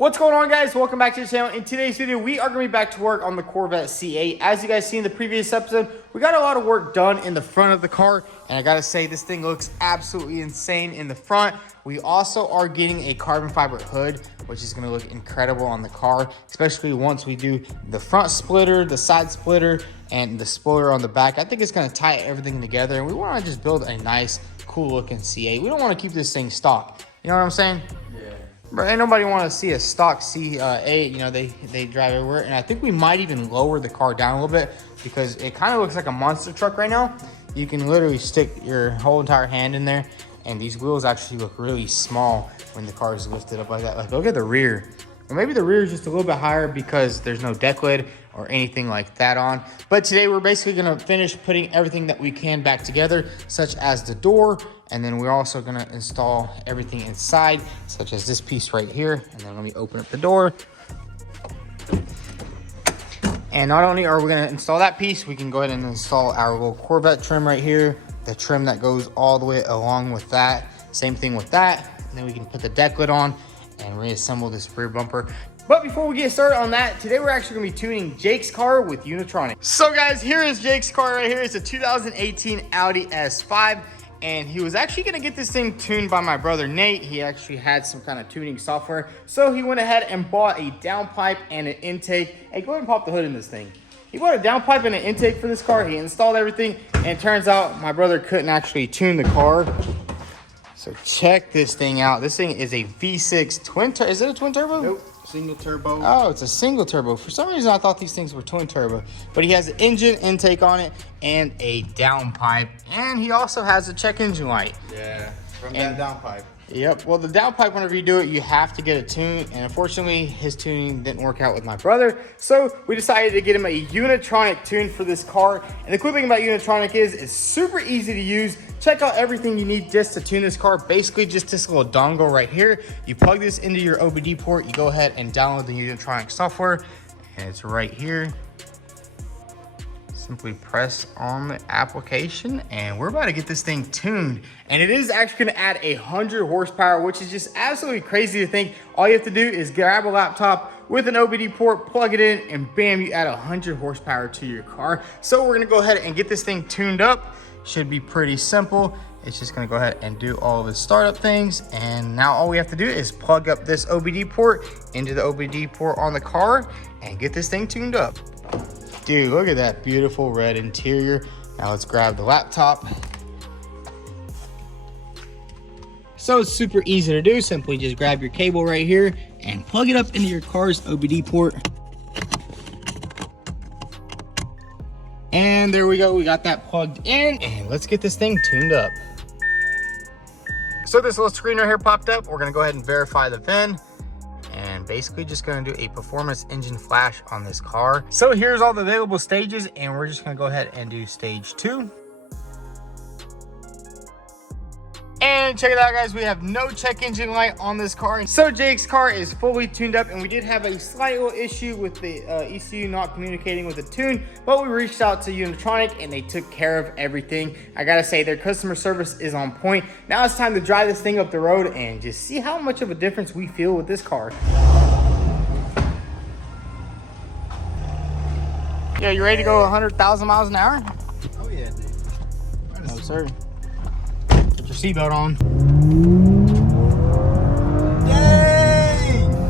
What's going on, guys? Welcome back to the channel. In today's video, we are going to be back to work on the Corvette C8. As you guys see in the previous episode, we got a lot of work done in the front of the car, and I gotta say, this thing looks absolutely insane in the front. We also are getting a carbon fiber hood, which is going to look incredible on the car, especially once we do the front splitter, the side splitter, and the spoiler on the back. I think it's going to tie everything together, and we want to just build a nice, cool looking C8. We don't want to keep this thing stock. You know what I'm saying? But ain't nobody want to see a stock C8. You know, they drive everywhere. And I think we might even lower the car down a little bit because it kind of looks like a monster truck right now. You can literally stick your whole entire hand in there, and these wheels actually look really small when the car is lifted up like that. Like, look at the rear. Or maybe the rear is just a little bit higher because there's no deck lid or anything like that on. But today we're basically going to finish putting everything that we can back together, such as the door. And then we're also going to install everything inside, such as this piece right here. And then let me open up the door. And not only are we going to install that piece, we can go ahead and install our little Corvette trim right here. The trim that goes all the way along with that. Same thing with that. And then we can put the deck lid on and reassemble this rear bumper. But before we get started on that, today we're actually going to be tuning Jake's car with Unitronic. So guys, here is Jake's car right here. It's a 2018 Audi S5. And he was actually going to get this thing tuned by my brother Nate. He actually had some kind of tuning software. So he went ahead and bought a downpipe and an intake. Hey, go ahead and pop the hood in this thing. He bought a downpipe and an intake for this car. He installed everything. And it turns out my brother couldn't actually tune the car. So check this thing out. This thing is a V6 twin turbo. Is it a twin turbo? Nope. Single turbo. Oh, it's a single turbo. For some reason, I thought these things were twin turbo. But he has an engine intake on it and a downpipe. And he also has a check engine light. Yeah, from that downpipe. Yep. Well, the downpipe, whenever you do it, you have to get it tuned. And unfortunately, his tuning didn't work out with my brother. So we decided to get him a Unitronic tune for this car. And the cool thing about Unitronic is it's super easy to use. Check out everything you need just to tune this car. Basically, just this little dongle right here. You plug this into your OBD port. You go ahead and download the Unitronic software. And it's right here. Simply press on the application. And we're about to get this thing tuned. And it is actually going to add 100 horsepower, which is just absolutely crazy to think. All you have to do is grab a laptop with an OBD port, plug it in, and bam, you add 100 horsepower to your car. So we're going to go ahead and get this thing tuned up. Should be pretty simple. It's just going to go ahead and do all the startup things. And now all we have to do is plug up this OBD port into the OBD port on the car and get this thing tuned up. Dude, look at that beautiful red interior. Now let's grab the laptop. So it's super easy to do. Simply just grab your cable right here and plug it up into your car's OBD port. And there we go, we got that plugged in, and let's get this thing tuned up. So this little screen right here popped up. We're gonna go ahead and verify the VIN, and basically just gonna do a performance engine flash on this car. So here's all the available stages, and we're just gonna go ahead and do stage 2. And check it out, guys, we have no check engine light on this car. So Jake's car is fully tuned up, and we did have a slight little issue with the ECU not communicating with the tune, but we reached out to Unitronic and they took care of everything. I gotta say, their customer service is on point. Now it's time to drive this thing up the road and just see how much of a difference we feel with this car. Yeah, you ready to go 100,000 miles an hour? Oh yeah, dude. No, sir. Your seatbelt on. Dang!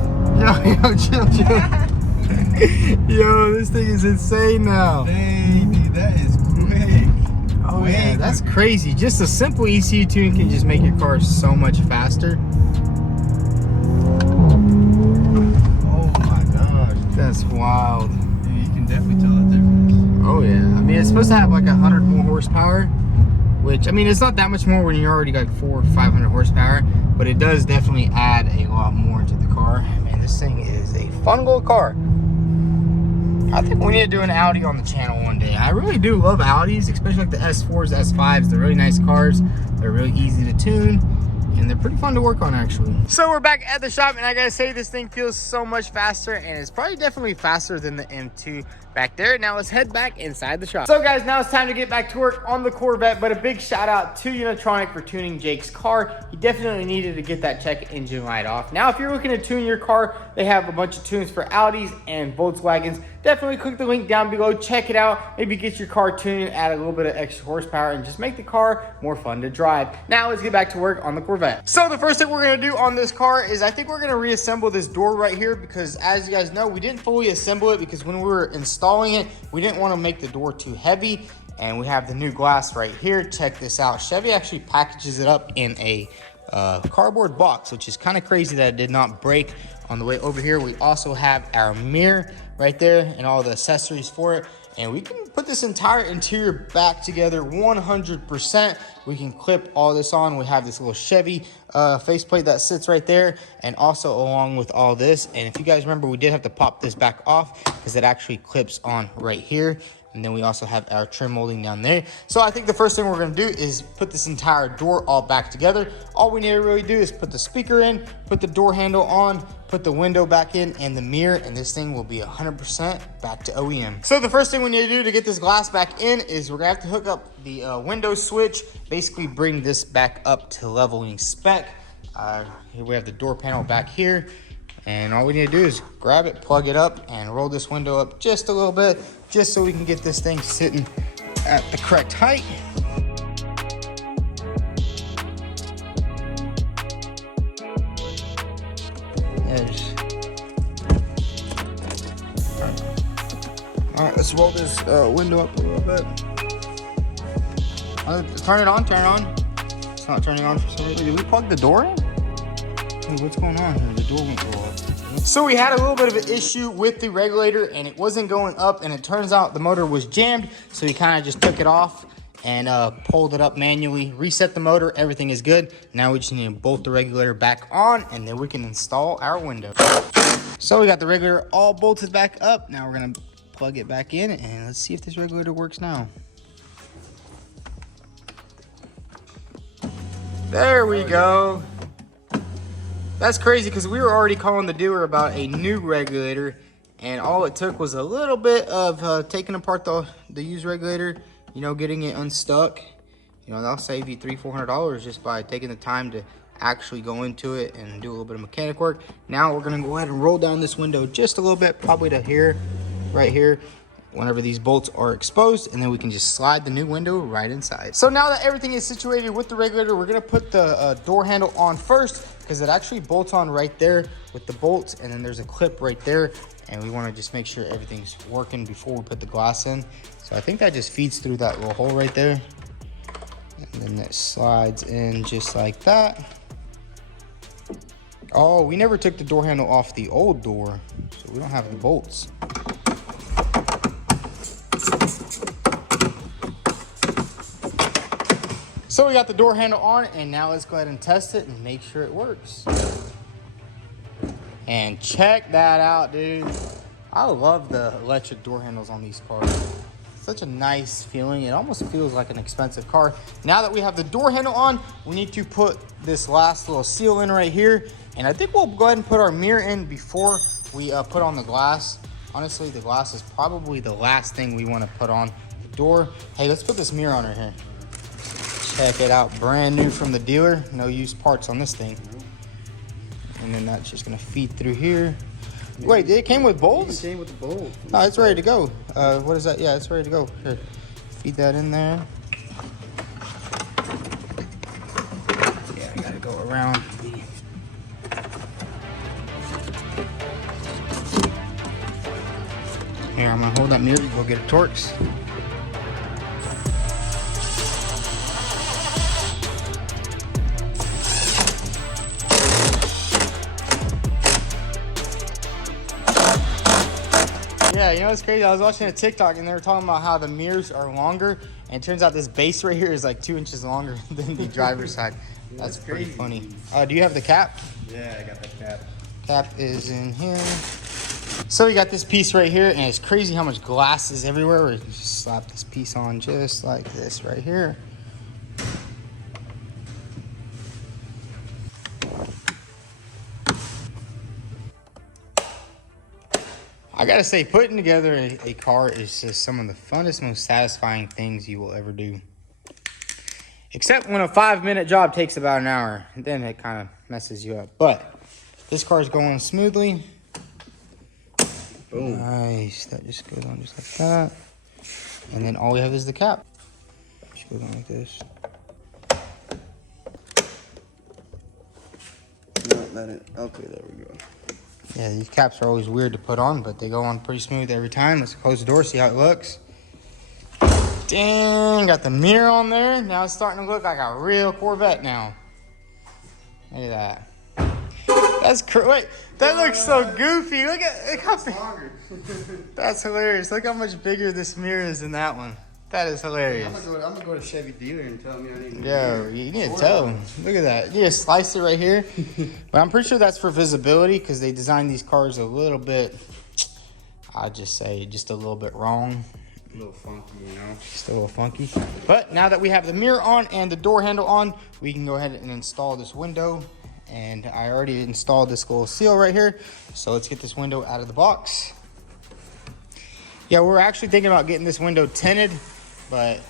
Yo, chill. Yo, this thing is insane now. Dang, dude, that is quick. Oh yeah, that's crazy. Just a simple ECU tune can just make your car so much faster. Oh my gosh. That's wild. Dude, you can definitely tell the difference. Oh yeah. I mean, it's supposed to have like 100 more horsepower. Which, I mean, it's not that much more when you're already got 400 or 500 horsepower, but it does definitely add a lot more to the car. Man, this thing is a fun little car. I think we need to do an Audi on the channel one day. I really do love Audis, especially like the S4s, S5s. They're really nice cars. They're really easy to tune, and they're pretty fun to work on actually. So we're back at the shop, and I gotta say this thing feels so much faster, and it's probably definitely faster than the M2 back there. Now let's head back inside the shop. So guys, now it's time to get back to work on the Corvette, but a big shout out to Unitronic for tuning Jake's car. He definitely needed to get that check engine light off. Now if you're looking to tune your car, they have a bunch of tunes for Audis and Volkswagens. Definitely click the link down below, check it out, maybe get your car tuned, add a little bit of extra horsepower, and just make the car more fun to drive. Now let's get back to work on the Corvette. So the first thing we're gonna do on this car is I think we're gonna reassemble this door right here, because as you guys know, we didn't fully assemble it because when we were installing it, we didn't want to make the door too heavy. And we have the new glass right here. Check this out. Chevy actually packages it up in a cardboard box, which is kind of crazy that it did not break on the way over here. We also have our mirror right there and all the accessories for it. And we can put this entire interior back together 100%. We can clip all this on. We have this little Chevy faceplate that sits right there, and also along with all this. And if you guys remember, we did have to pop this back off because it actually clips on right here. And then we also have our trim molding down there. So I think the first thing we're gonna do is put this entire door all back together. All we need to really do is put the speaker in, put the door handle on, put the window back in, and the mirror, and this thing will be 100% back to OEM. So the first thing we need to do to get this glass back in is we're gonna have to hook up the window switch, basically bring this back up to leveling spec. Here we have the door panel back here. And all we need to do is grab it, plug it up, and roll this window up just a little bit, just so we can get this thing sitting at the correct height. All right, let's roll this window up a little bit. Turn it on, turn it on. It's not turning on for some reason. Did we plug the door in? Hey, what's going on here? The door won't go up. So we had a little bit of an issue with the regulator, and it wasn't going up, and it turns out the motor was jammed, so we kind of just took it off and pulled it up manually, reset the motor. Everything is good. Now we just need to bolt the regulator back on, and then we can install our window. So we got the regulator all bolted back up. Now we're gonna plug it back in, and let's see if this regulator works now. There we go. That's crazy because we were already calling the dealer about a new regulator, and all it took was a little bit of taking apart the used regulator, you know, getting it unstuck. You know, that'll save you $300-400 just by taking the time to actually go into it and do a little bit of mechanic work. Now we're gonna go ahead and roll down this window just a little bit, probably to here, right here, whenever these bolts are exposed, and then we can just slide the new window right inside. So now that everything is situated with the regulator, we're gonna put the door handle on first, because it actually bolts on right there with the bolts, and then there's a clip right there, and we want to just make sure everything's working before we put the glass in. So I think that just feeds through that little hole right there, and then that slides in just like that. Oh, we never took the door handle off the old door, so we don't have the bolts. So we got the door handle on, and now let's go ahead and test it and make sure it works. And check that out, dude. I love the electric door handles on these cars. Such a nice feeling. It almost feels like an expensive car. Now that we have the door handle on, we need to put this last little seal in right here. And I think we'll go ahead and put our mirror in before we put on the glass. Honestly, the glass is probably the last thing we want to put on the door. Hey, let's put this mirror on right here. Check it out, brand new from the dealer. No used parts on this thing. And then that's just gonna feed through here. Wait, it came with bolts? It came with the bolt. No, it's ready to go. What is that? Yeah, it's ready to go. Here, feed that in there. Yeah, I gotta go around. Here, I'm gonna hold that mirror, go get a Torx. Yeah, you know what's crazy? I was watching a TikTok and they were talking about how the mirrors are longer, and it turns out this base right here is like 2 inches longer than the driver's side. That's pretty funny. Do you have the cap? Yeah, I got that cap. Cap is in here. So we got this piece right here, and it's crazy how much glass is everywhere. We just slap this piece on just like this right here. I gotta say, putting together a car is just some of the funnest, most satisfying things you will ever do. Except when a 5-minute job takes about an hour. Then it kind of messes you up. But this car is going smoothly. Boom. Nice. That just goes on just like that. And then all we have is the cap. Just goes on like this. Not let it. Okay, there we go. Yeah, these caps are always weird to put on, but they go on pretty smooth every time. Let's close the door, see how it looks. Dang, got the mirror on there. Now it's starting to look like a real Corvette now. Look at that. That's wait, that looks so goofy. Look how big. That's hilarious. Look how much bigger this mirror is than that one. That is hilarious. I'm gonna go to Chevy dealer and tell me I need. Yo, you need to tell them. Look at that. You just slice it right here. But I'm pretty sure that's for visibility because they designed these cars a little bit, I'd just say, just a little bit wrong. A little funky, you know? Just a little funky. But now that we have the mirror on and the door handle on, we can go ahead and install this window. And I already installed this little seal right here. So let's get this window out of the box. Yeah, we're actually thinking about getting this window tinted, but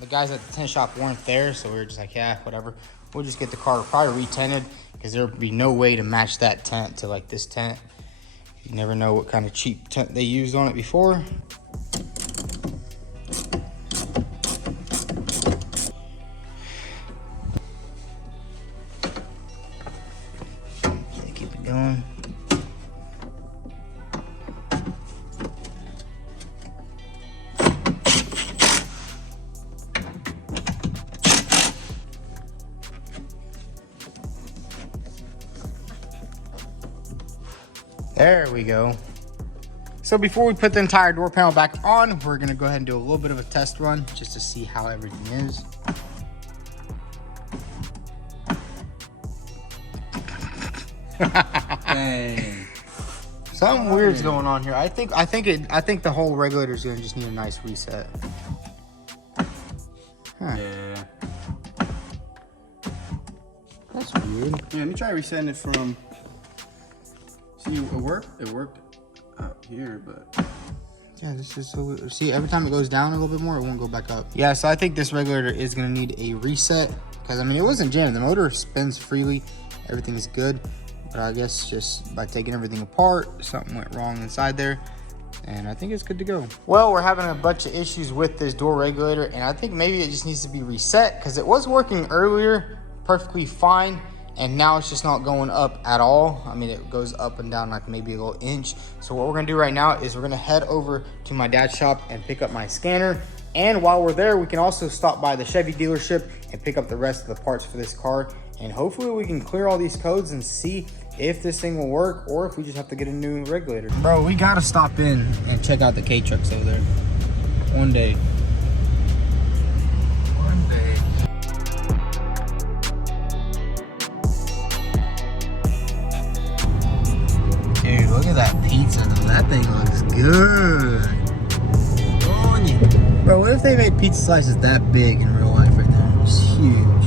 the guys at the tint shop weren't there. So we were just like, yeah, whatever. We'll just get the car probably re-tinted because there would be no way to match that tint to like this tint. You never know what kind of cheap tint they used on it before. Keep it going. There we go. So before we put the entire door panel back on, we're gonna go ahead and do a little bit of a test run just to see how everything is. Dang. Something weird's going on here. I think the whole regulator is gonna just need a nice reset. Huh. Yeah. That's weird. Yeah, let me try resetting it from. See, it worked. It worked out here, but. Yeah, this is so weird. See, every time it goes down a little bit more, it won't go back up. Yeah, so I think this regulator is gonna need a reset because I mean it wasn't jammed. The motor spins freely, everything is good, but I guess just by taking everything apart, something went wrong inside there, and I think it's good to go. Well, we're having a bunch of issues with this door regulator, and I think maybe it just needs to be reset because it was working earlier perfectly fine. And now it's just not going up at all. I mean, it goes up and down like maybe a little inch. So what we're gonna do right now is we're gonna head over to my dad's shop and pick up my scanner. And while we're there, we can also stop by the Chevy dealership and pick up the rest of the parts for this car. And hopefully we can clear all these codes and see if this thing will work or if we just have to get a new regulator. Bro, we gotta stop in and check out the K-Trucks over there one day. Dude, look at that pizza though. That thing looks good. Bro, what if they made pizza slices that big in real life right there? It's huge.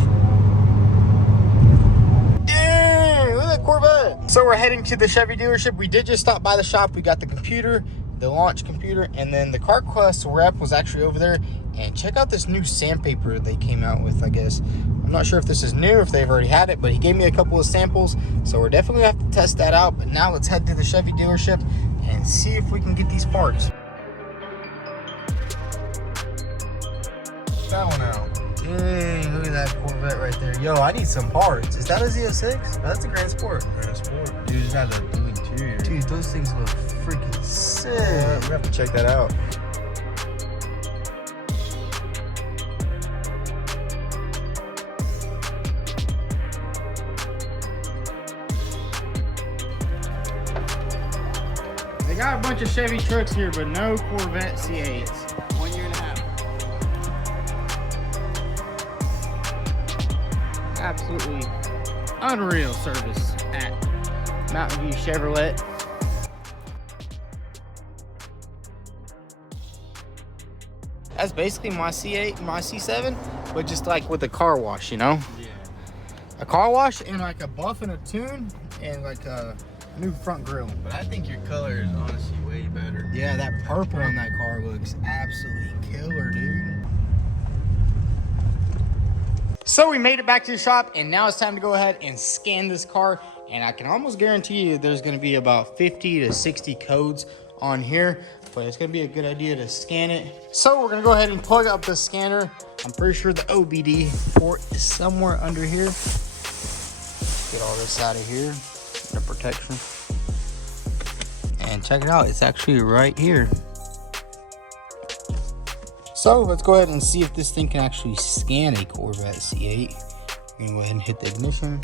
Dang, look at that Corvette. So we're heading to the Chevy dealership. We did just stop by the shop. We got the computer, the launch computer, and then the CarQuest rep was actually over there. And check out this new sandpaper they came out with, I guess. I'm not sure if this is new, if they've already had it, but he gave me a couple of samples. So we're definitely gonna have to test that out. But now let's head to the Chevy dealership and see if we can get these parts. That one out. Dang, look at that Corvette right there. Yo, I need some parts. Is that a Z06? That's a Grand Sport. Grand Sport. Dude, it's got a blue interior. Dude, those things look freaking sick. Yeah, we have to check that out. They got a bunch of Chevy trucks here, but no Corvette C8s. 1.5 years. Absolutely unreal service at Mountain View Chevrolet. That's basically my C8, my C7, but just like with a car wash, you know? Yeah. A car wash and like a buff and a tune and like a new front grille. But I think your color is honestly way better. Yeah, that purple on that car looks absolutely killer, dude. So we made it back to the shop, and now it's time to go ahead and scan this car. And I can almost guarantee you there's going to be about 50 to 60 codes on here, but it's going to be a good idea to scan it. So we're going to go ahead and plug up the scanner. I'm pretty sure the OBD port is somewhere under here. Get all this out of here, the protection. And check it out, it's actually right here. So let's go ahead and see if this thing can actually scan a Corvette C8. We're gonna go ahead and hit the ignition.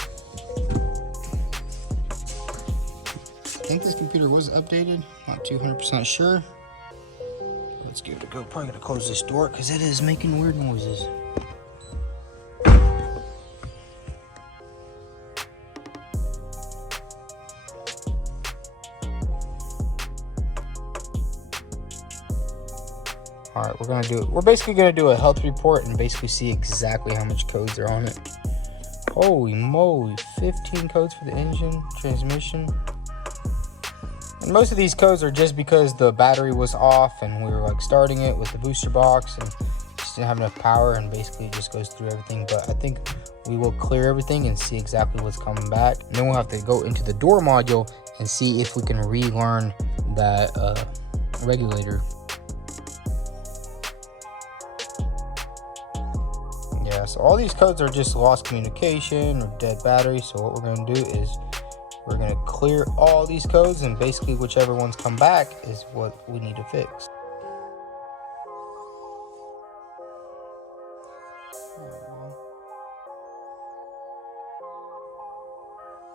I think this computer was updated, not 200% sure. Let's give it a go. Probably gonna close this door because it is making weird noises. All right, we're basically gonna do a health report and basically see exactly how much codes are on it. Holy moly, 15 codes for the engine, transmission. And most of these codes are just because the battery was off and we were like starting it with the booster box and just didn't have enough power, and basically it just goes through everything. But I think we will clear everything and see exactly what's coming back. And then we'll have to go into the door module and see if we can relearn that regulator. Yeah, so all these codes are just lost communication or dead battery. So what we're gonna do is we're gonna clear all these codes, and basically whichever ones come back is what we need to fix.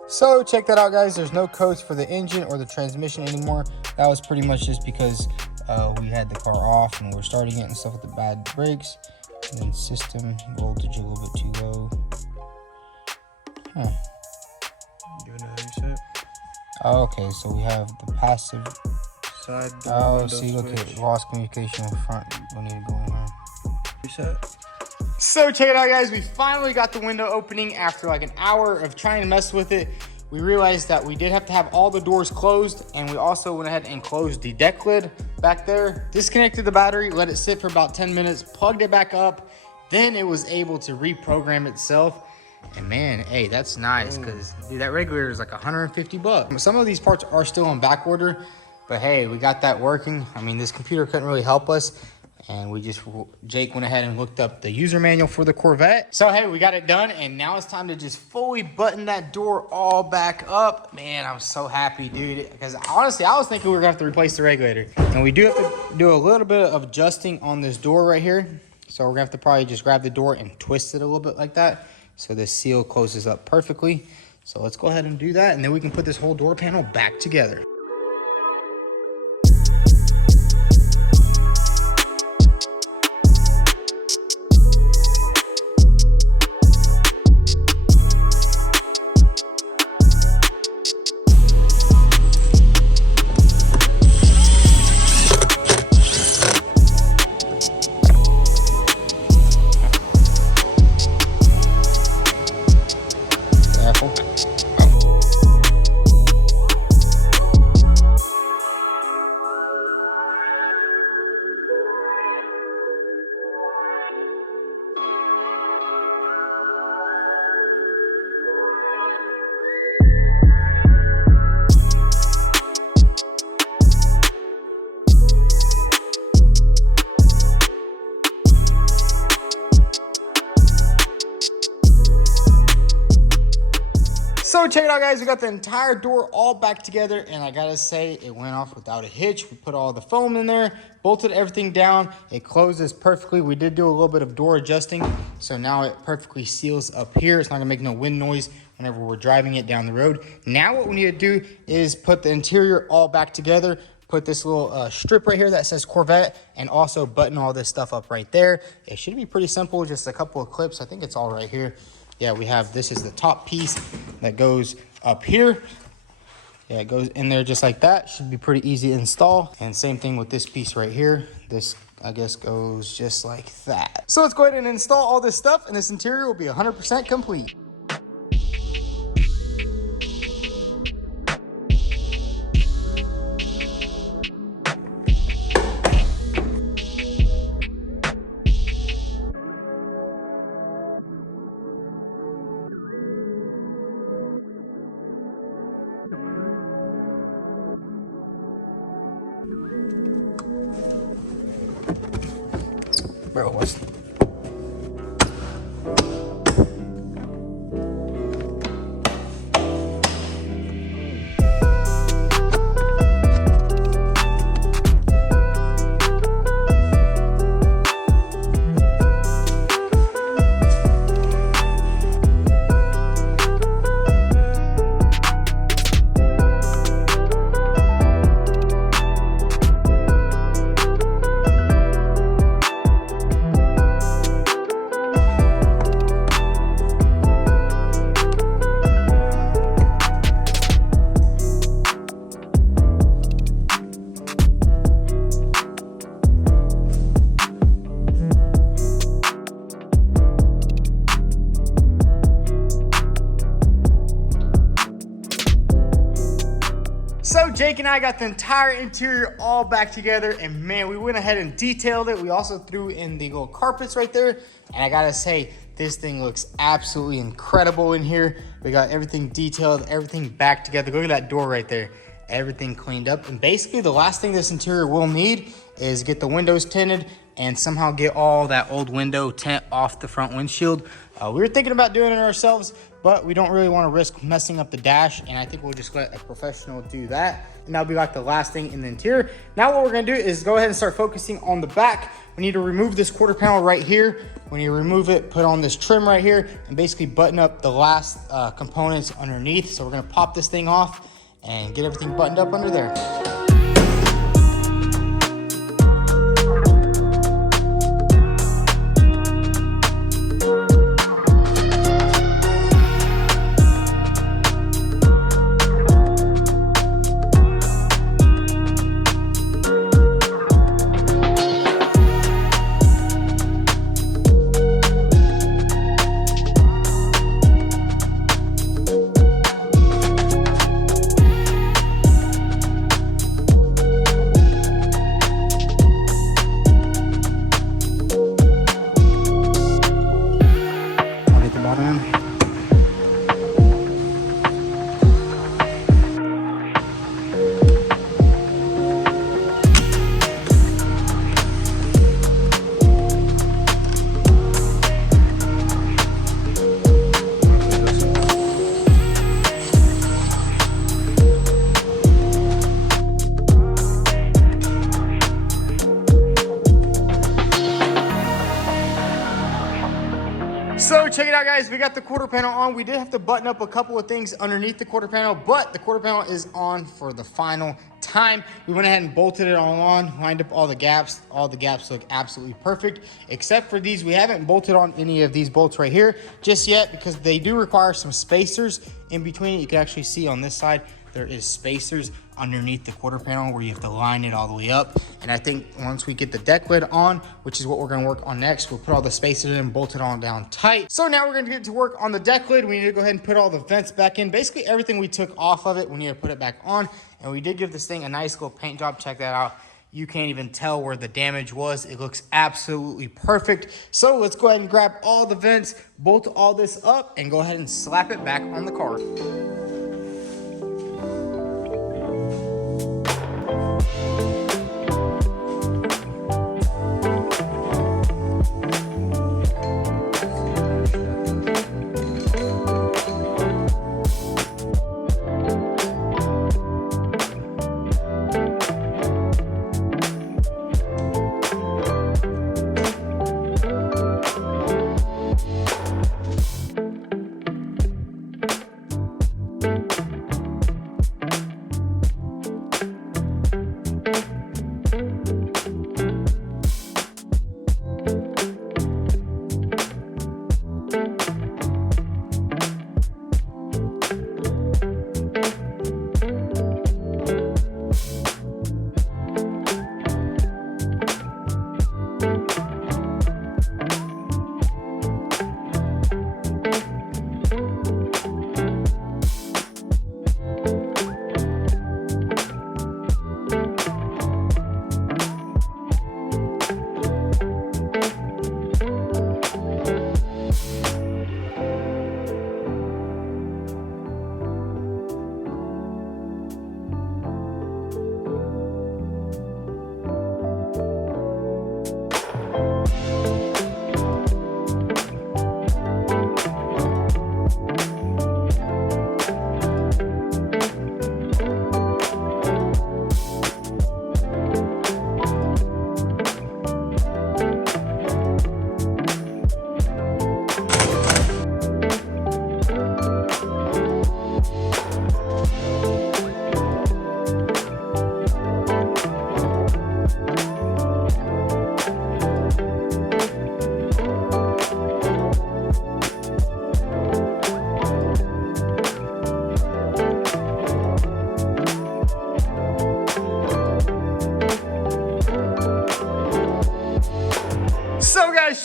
So check that out, guys. There's no codes for the engine or the transmission anymore. That was pretty much just because we had the car off and we're starting it and stuff with the bad brakes. And then system voltage a little bit too low. Huh. Give it a reset. Oh, okay, so we have the passive Side door. Oh, see, look at lost communication in front. We need to go in here. Reset. So check it out, guys. We finally got the window opening after like an hour of trying to mess with it. We realized that we did have to have all the doors closed, and we also went ahead and closed the deck lid back there. Disconnected the battery, let it sit for about 10 minutes, plugged it back up. Then it was able to reprogram itself. And man, hey, that's nice, because dude, that regulator is like 150 bucks. Some of these parts are still on back order, but hey, we got that working. I mean, this computer couldn't really help us. And Jake went ahead and looked up the user manual for the Corvette. So hey, we got it done, and now it's time to just fully button that door all back up. Man, I'm so happy, dude, because honestly, I was thinking we were gonna have to replace the regulator. And we do have to do a little bit of adjusting on this door right here. So we're gonna have to probably just grab the door and twist it a little bit like that, so the seal closes up perfectly. So let's go ahead and do that, and then we can put this whole door panel back together. So check it out, guys. We got the entire door all back together, and I gotta say, it went off without a hitch. We put all the foam in there, bolted everything down. It closes perfectly. We did do a little bit of door adjusting, so now it perfectly seals up here. It's not gonna make no wind noise whenever we're driving it down the road. Now what we need to do is put the interior all back together, put this little strip right here that says Corvette, and also button all this stuff up right there. It should be pretty simple, just a couple of clips. I think it's all right here. Yeah, we have, this is the top piece that goes up here. Yeah, it goes in there just like that. Should be pretty easy to install. And same thing with this piece right here. This, I guess, goes just like that. So let's go ahead and install all this stuff, and this interior will be 100% complete. Bro, what's... So Jake and I got the entire interior all back together, and man, we went ahead and detailed it. We also threw in the little carpets right there, and I gotta say, this thing looks absolutely incredible in here. We got everything detailed, everything back together. Look at that door right there. Everything cleaned up, and basically the last thing this interior will need is get the windows tinted and somehow get all that old window tint off the front windshield. We were thinking about doing it ourselves, but we don't really want to risk messing up the dash, and I think we'll just let a professional do that, and that'll be like the last thing in the interior. Now what we're going to do is go ahead and start focusing on the back. We need to remove this quarter panel right here. When you remove it, put on this trim right here and basically button up the last components underneath. So we're going to pop this thing off and get everything buttoned up under there. So check it out, guys. We got the quarter panel on. We did have to button up a couple of things underneath the quarter panel, but the quarter panel is on for the final time. We went ahead and bolted it all on, lined up all the gaps. All the gaps look absolutely perfect, except for these. We haven't bolted on any of these bolts right here just yet because they do require some spacers in between. You can actually see on this side, there is spacers underneath the quarter panel where you have to line it all the way up. And I think once we get the deck lid on, which is what we're gonna work on next, we'll put all the spacers in, bolt it all down tight. So now we're gonna get to work on the deck lid. We need to go ahead and put all the vents back in. Basically everything we took off of it, we need to put it back on. And we did give this thing a nice little paint job. Check that out. You can't even tell where the damage was. It looks absolutely perfect. So let's go ahead and grab all the vents, bolt all this up, and go ahead and slap it back on the car.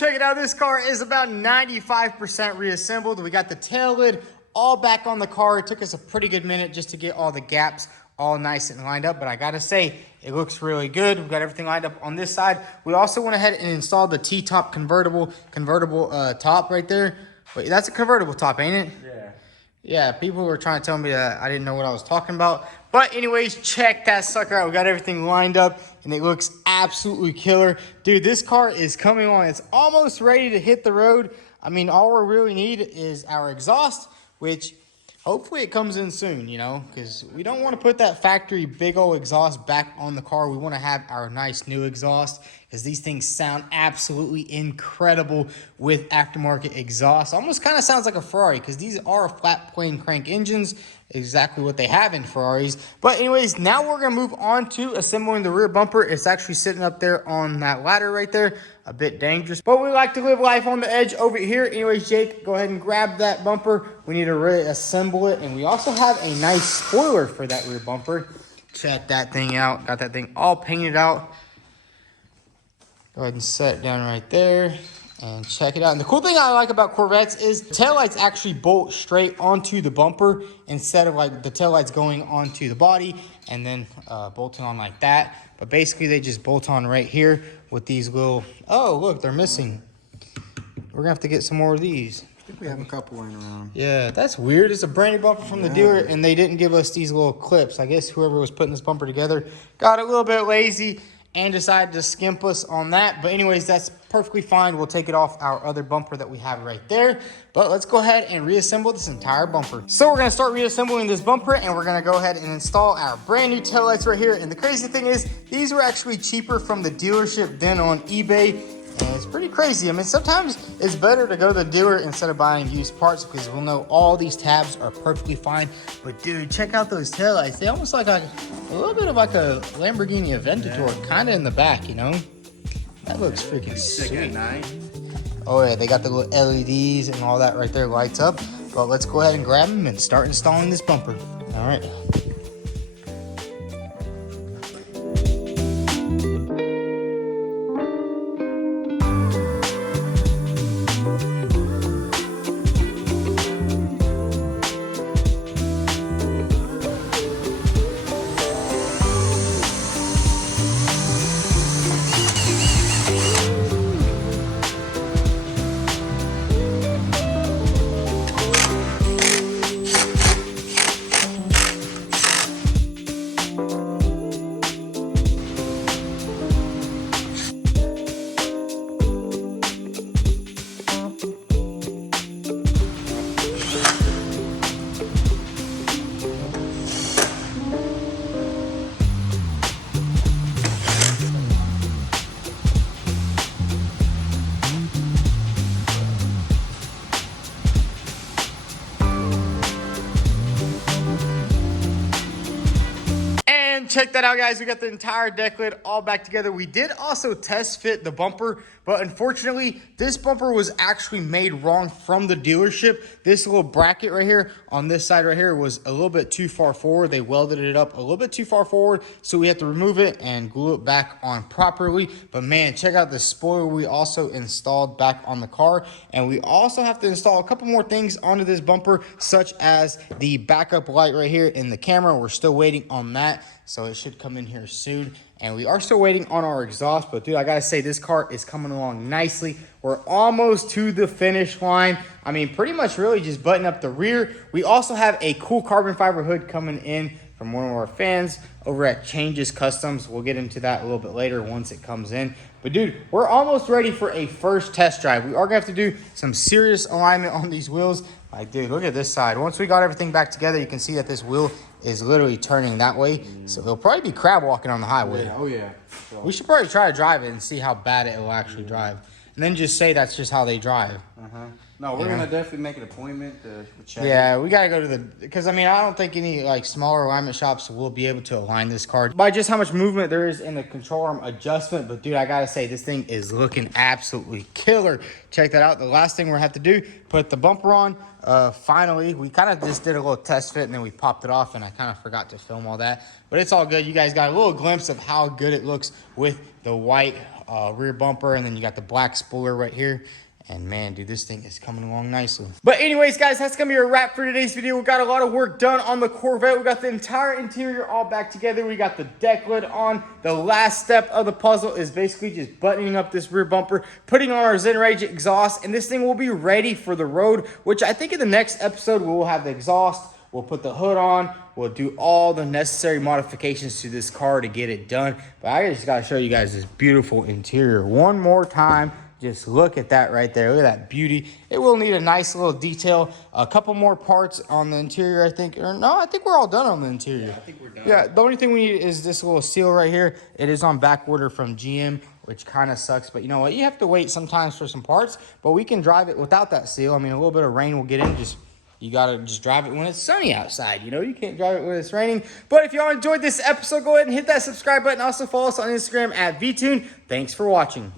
check it out. This car is about 95% reassembled. We got the tail lid all back on the car. It took us a pretty good minute just to get all the gaps all nice and lined up, but I gotta say, it looks really good. We've got everything lined up on this side. We also went ahead and installed the T-top convertible top right there. Wait, that's a convertible top, ain't it? Yeah. Yeah, people were trying to tell me that I didn't know what I was talking about. But anyways, check that sucker out. We got everything lined up, and it looks absolutely killer. Dude, this car is coming along. It's almost ready to hit the road. I mean, all we really need is our exhaust, which hopefully it comes in soon, you know, because we don't want to put that factory big old exhaust back on the car. We want to have our nice new exhaust because these things sound absolutely incredible with aftermarket exhaust. Almost kind of sounds like a Ferrari because these are flat plane crank engines, exactly what they have in Ferraris. But anyways, now we're going to move on to assembling the rear bumper. It's actually sitting up there on that ladder right there. A bit dangerous, but we like to live life on the edge over here. Anyways, Jake, go ahead and grab that bumper. We need to reassemble it, and we also have a nice spoiler for that rear bumper. Check that thing out. Got that thing all painted out. Go ahead and set it down right there and check it out. And the cool thing I like about Corvettes is the taillights actually bolt straight onto the bumper instead of like the taillights going onto the body and then bolting on like that. But basically they just bolt on right here with these little, oh look, they're missing. We're gonna have to get some more of these. I think we have a couple laying around. Yeah, that's weird. It's a brand new bumper from the dealer, and they didn't give us these little clips. I guess whoever was putting this bumper together got a little bit lazy and decided to skimp us on that. But anyways, that's perfectly fine. We'll take it off our other bumper that we have right there. But let's go ahead and reassemble this entire bumper. So we're gonna start reassembling this bumper, and we're gonna go ahead and install our brand new taillights right here. And the crazy thing is, these were actually cheaper from the dealership than on eBay. And it's pretty crazy. I mean, sometimes it's better to go to the dealer instead of buying used parts because we'll know all these tabs are perfectly fine. But dude, check out those taillights. They almost like a little bit of like a Lamborghini Aventador, kind of in the back, you know? That looks freaking sweet. Oh yeah, they got the little LEDs and all that right there, lights up. But let's go ahead and grab them and start installing this bumper. All right. Check that out, guys. We got the entire deck lid all back together. We did also test fit the bumper, but unfortunately, this bumper was actually made wrong from the dealership. This little bracket right here on this side right here was a little bit too far forward. They welded it up a little bit too far forward, so we had to remove it and glue it back on properly. But man, check out the spoiler we also installed back on the car. And we also have to install a couple more things onto this bumper, such as the backup light right here in the camera. We're still waiting on that, so it should come in here soon. And we are still waiting on our exhaust, but dude, I gotta say, this car is coming along nicely. We're almost to the finish line. I mean, pretty much really just button up the rear. We also have a cool carbon fiber hood coming in from one of our fans over at Changes Customs. We'll get into that a little bit later once it comes in. But dude, we're almost ready for a first test drive. We are gonna have to do some serious alignment on these wheels. Like, dude, look at this side. Once we got everything back together, you can see that this wheel is literally turning that way. So it'll probably be crab walking on the highway. Yeah, oh yeah. So. We should probably try to drive it and see how bad it will actually drive. And then just say that's just how they drive. No, we're gonna definitely make an appointment to check. Yeah, we gotta go to the, because I mean, I don't think any like smaller alignment shops will be able to align this car by just how much movement there is in the control arm adjustment. But dude, I gotta say, this thing is looking absolutely killer. Check that out. The last thing we're gonna have to do, put the bumper on. Finally, we kind of just did a little test fit and then we popped it off, and I kind of forgot to film all that, but it's all good. You guys got a little glimpse of how good it looks with the white rear bumper, and then you got the black spoiler right here. And man, dude, this thing is coming along nicely. But anyways, guys, that's gonna be a wrap for today's video. We got a lot of work done on the Corvette. We got the entire interior all back together. We got the deck lid on. The last step of the puzzle is basically just buttoning up this rear bumper, putting on our Zen Rage exhaust, and this thing will be ready for the road, which I think in the next episode, we will have the exhaust. We'll put the hood on. We'll do all the necessary modifications to this car to get it done. But I just gotta show you guys this beautiful interior one more time. Just look at that right there. Look at that beauty. It will need a nice little detail. A couple more parts on the interior, I think. Or no, I think we're all done on the interior. Yeah, I think we're done. Yeah, the only thing we need is this little seal right here. It is on back order from GM, which kind of sucks. But you know what? You have to wait sometimes for some parts. But we can drive it without that seal. I mean, a little bit of rain will get in. You gotta just drive it when it's sunny outside. You know, you can't drive it when it's raining. But if y'all enjoyed this episode, go ahead and hit that subscribe button. Also follow us on Instagram at vTuned. Thanks for watching.